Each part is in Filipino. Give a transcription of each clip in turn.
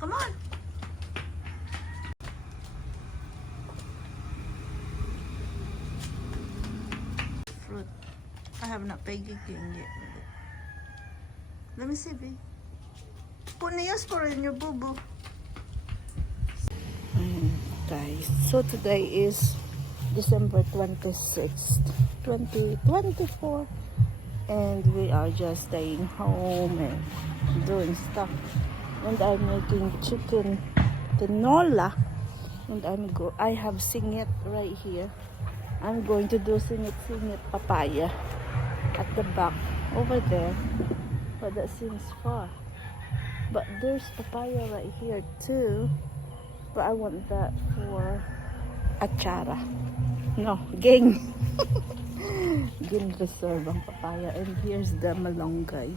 Come on. Fruit. I have not baked it yet. Let me see, babe. Put Neosporin in your boo-boo. Guys, so today is December 26th, 2024. And we are just staying home and doing stuff. And I'm making chicken tinola. And I have singit right here. I'm going to do singit papaya at the back over there. But that seems far. But there's papaya right here too. But I want that for achara. No, ging. Ging reserve ang papaya. And here's the malunggay.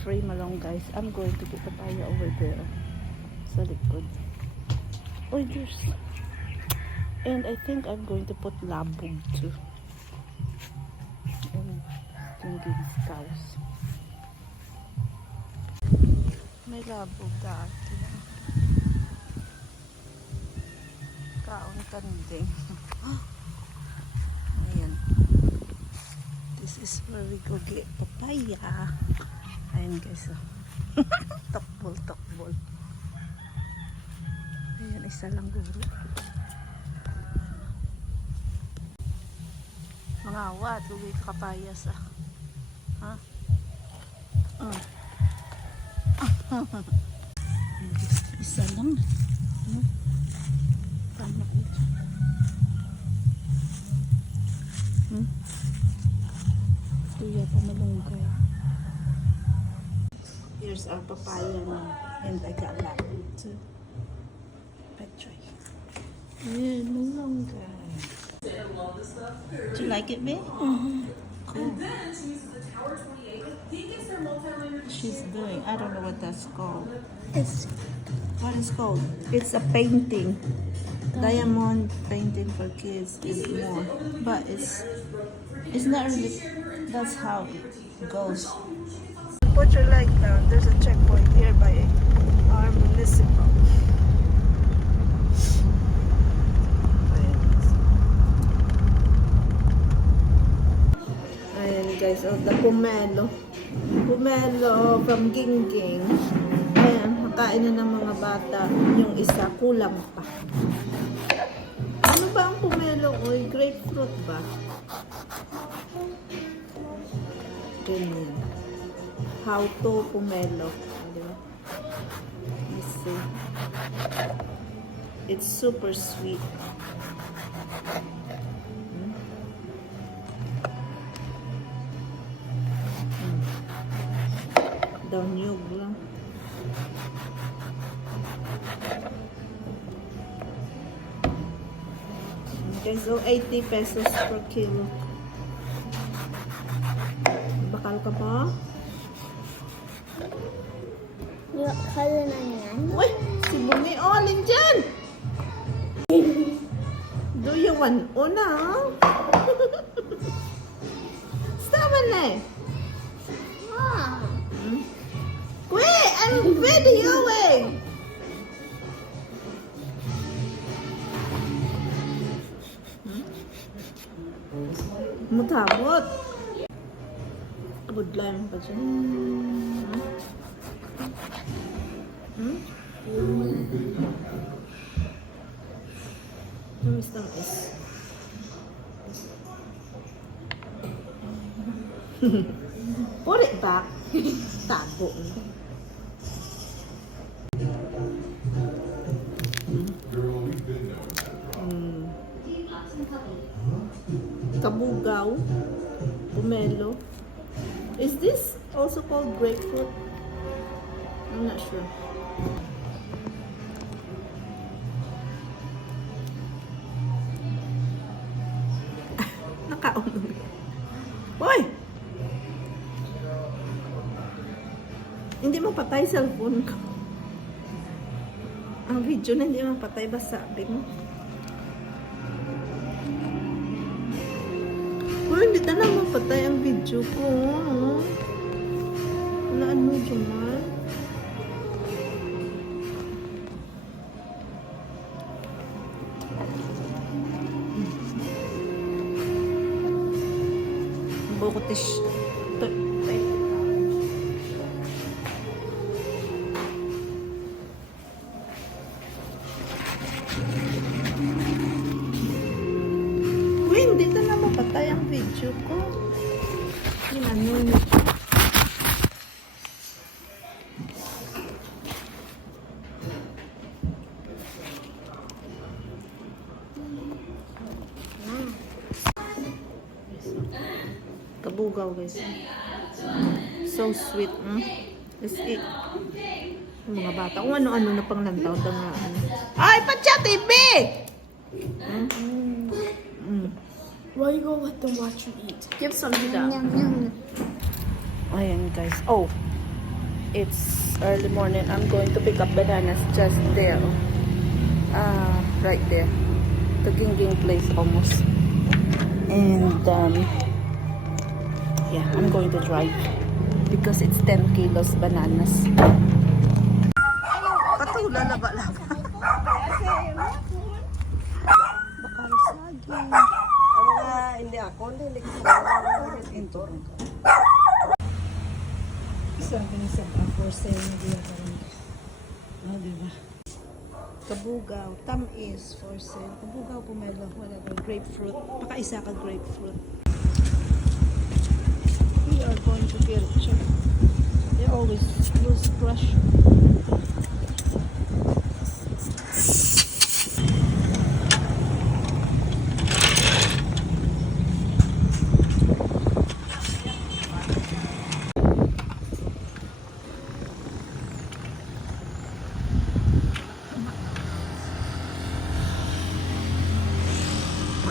Free malunggays. I'm going to put papaya over there. Sa likod. Oh, there's... And I think I'm going to put labog too. And stinging cows. May labog dati. Kaon kanding. Ayan. This is where we go get papaya. Ayan guys. Takbol. Ayan, isa lang guro. Mga wat, lugi ka kapayas ah. Ha? Isa lang. Tama ito. Kuya pa malunggay. Here's our papaya now. And I got that too. Petri. Yeah, malunggay. Do you like it, babe? Cool. She's doing, I don't know what that's called. What is called? It's a painting. Diamond painting for kids is more. But it's not really, that's how it goes. Put your leg down. There's a checkpoint here by our municipal. Ayan guys, oh, the pomelo. Pomelo from Gingging. Ayan, makain na ng mga bata. Yung isa, kulang pa. Ano ba ang pomelo? Oy, grapefruit ba? Ganyan. How to pomelo. Let's see. It's super sweet. Daw niyog lang. Okay, so 80 pesos per kilo. Bakal ka pa? Kaya na yan. Uy! Si Bumi Olin dyan! Do you want una? Stama na eh! Wow. Wait! I'm videoing! Mutabot! Abod lang pa siya. Miss tamis. Put it back. Tago. Kabugaw. Pomelo. Is this also called grapefruit? I'm not sure. Nakaon. Hoy! Hindi mo patay cellphone ko. Ang video na hindi mo patay, basta sabi mo. Hoy, hindi na naman patay ang video ko. Ano mo, Jamal? Tukutish. Uy, hindi ka na mapatay ang video ko. Ano? Kabugaw guys. So sweet. Let's eat. Yung mga bata. Kung ano-ano na pang lantaw. Ay, patya, TV! Why you go let them watch you eat? Give some to Yum, them. yum. Ayan guys. Oh, it's early morning. I'm going to pick up bananas just there. Right there. The Gingging place almost. And yeah, I'm going to drive because it's 10 kilos bananas. Patula, laba-laba. Bakal saging. Hindi ako, hindi ko Isang for sale na diya karon. Diba? Kabugaw, tamis for sale. Kabugaw, pomelo, whatever, grapefruit. Pakaisa ka grapefruit. We are going to get it checked. They always lose pressure.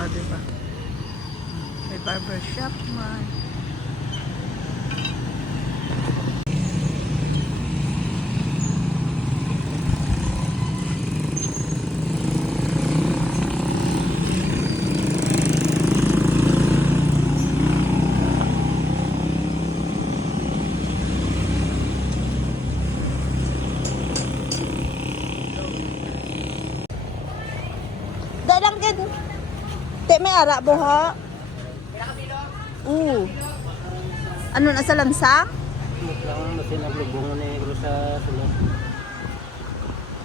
Diba? May barbershop man. Dalang din. Te, may ara mo ha? Ano na sa lansang?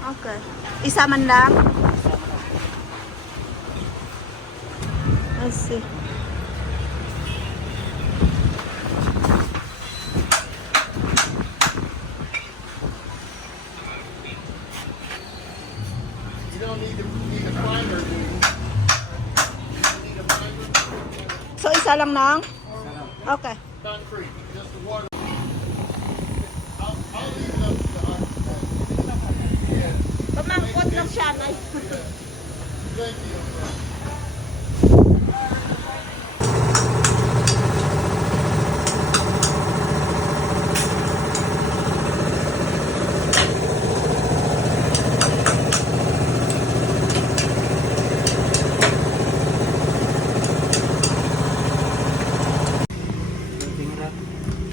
Okay. Isa man lang? I see. So, isa lang nang? Okay. Pamangkot lang siya, nay.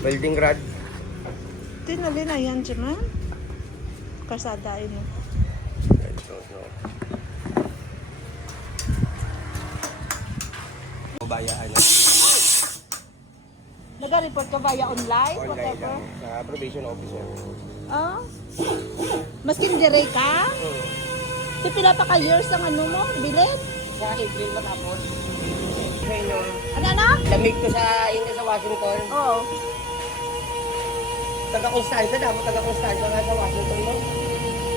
welding rod. Tinali na yan, Jaman. Kasada mo. I don't know. Bayaan. Nag-report ka via online? Online Whatever? lang. Sa probation officer. Ah? Maskin dire ka? Di pila pa ka years ang ano mo? Bilid? Sa April matapos. Trainer. Ano na? Lamig ko sa India sa Washington. Oo. Taga-Constanza, dapat taga-Constanza nga sa Washington mo.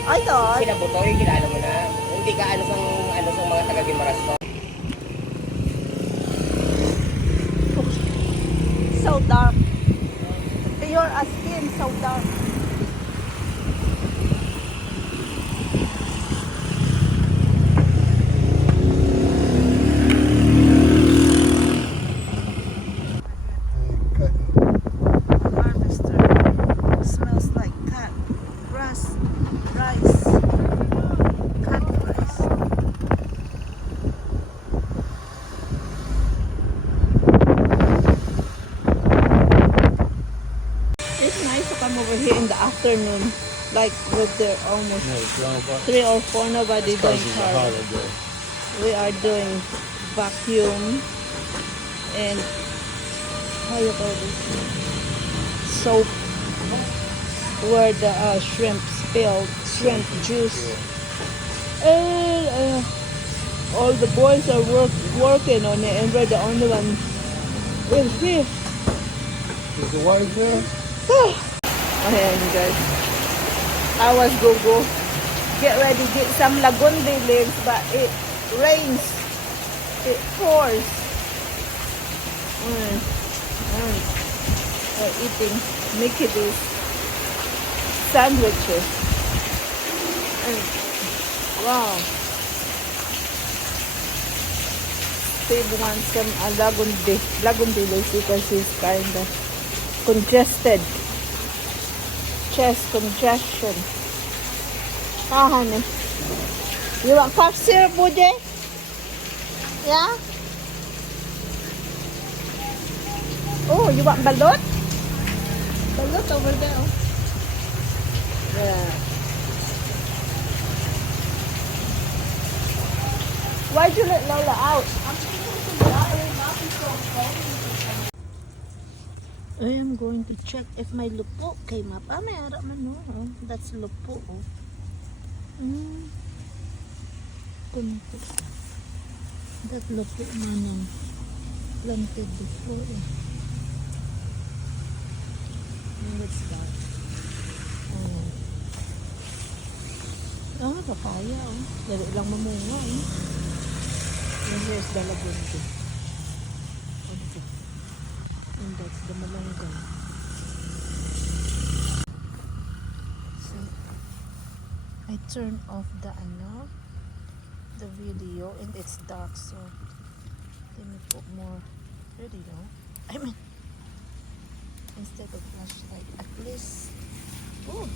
Ay, Todd. Sila Butoy, kilala mo na. Hindi ka ano sa mga taga-Gimaras to. So dark. Your skin so dark. Harvester. Smells like cat. Grass. Rice. Cat rice. It's nice to come over here in the afternoon, like with the almost 3 or 4, nobody doing car. We are doing vacuum and how you call this? Soap. Where the shrimp spilled, shrimp juice. And all the boys are working on it, and we're the only one with here. Is the wife there? Ayan guys. I was go get ready, get some lagundi leaves, but it rains. It pours. We're eating Mickey D's sandwiches. Wow. Steve wants some lagundi leaves because he's kind of congested. Chest congestion. Ah, honey. You want cough syrup, Buje? Yeah? Oh, you want balot? Balot over there. Oh. Yeah. Why'd you let Lola out? I am going to check if my lupo came up. Ah, may harap man, no? Oh, that's lupo, oh. Kunti. That lupo man planted before, eh. What's that? Oh, papaya, oh. Dali lang mamunga, eh. And here's the lagundi. And that's the malunggay. So, I turn off the video, and it's dark, so let me put more video. I mean, instead of flashlight, at least. Oh,